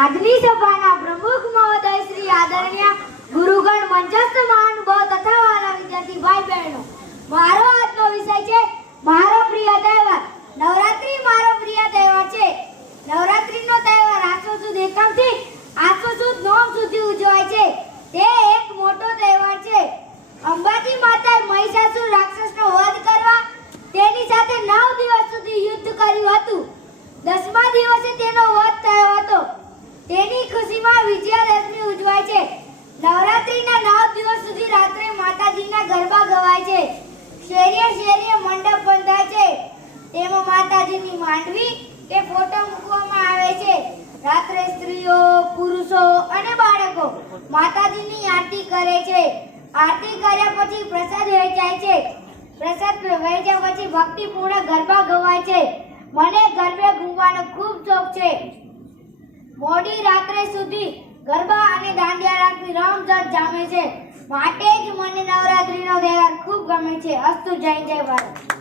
આજની સભાના પ્રમુખ મહોદય શ્રી આદરણીય ગુરુગણ મંચસ્થ મહાનુભાવ તથા વાલા વિદ્યાર્થી ભાઈ બહેનો, મારો આજનો વિષય છે મારો પ્રિય તહેવાર નવરાત્રી. મારો પ્રિય તહેવાર છે. નવરાત્રીનો તહેવાર આસો સુદ એકમથી આસો સુદ 9 સુધી ઉજવાય છે. તે એક મોટો તહેવાર છે. અંબાજી માતાએ મહિષાસુર રાક્ષસનો વધ કરવા તેની સાથે 9 દિવસ સુધી યુદ્ધ કર્યું હતું. 10મા દિવસે તેનો વધ થયો હતો. તેની ખુશીમાં વિજયાદશમી ઉજવાય છે. નવરાત્રીના 9 દિવસ સુધી રાત્રે માતાજીના ગરબા ગવાય છે. શેરીએ શેરીએ મંડપ બંધાય છે. તેમાં માતાજીની માંડવી કે ફોટો મૂકવામાં આવે છે. રાત્રે સ્ત્રીઓ, પુરુષો અને બાળકો માતાજીની આરતી કરે છે. આરતી કર્યા પછી પ્રસાદ વહેંચાય છે. પ્રસાદ વહેંચ્યા પછી ભક્તિપૂર્ણ ગરબા ગવાય છે. મને ગરબે ઘૂમવાનો ખૂબ શોખ છે. મોડી રાત્રે સુધી ગરબા અને દાંડિયા રાસની રમઝટ જામે છે. માટે જ મને નવરાત્રીનો તહેવાર ખૂબ ગમે છે. અસ્તુ. જય જય ભારત.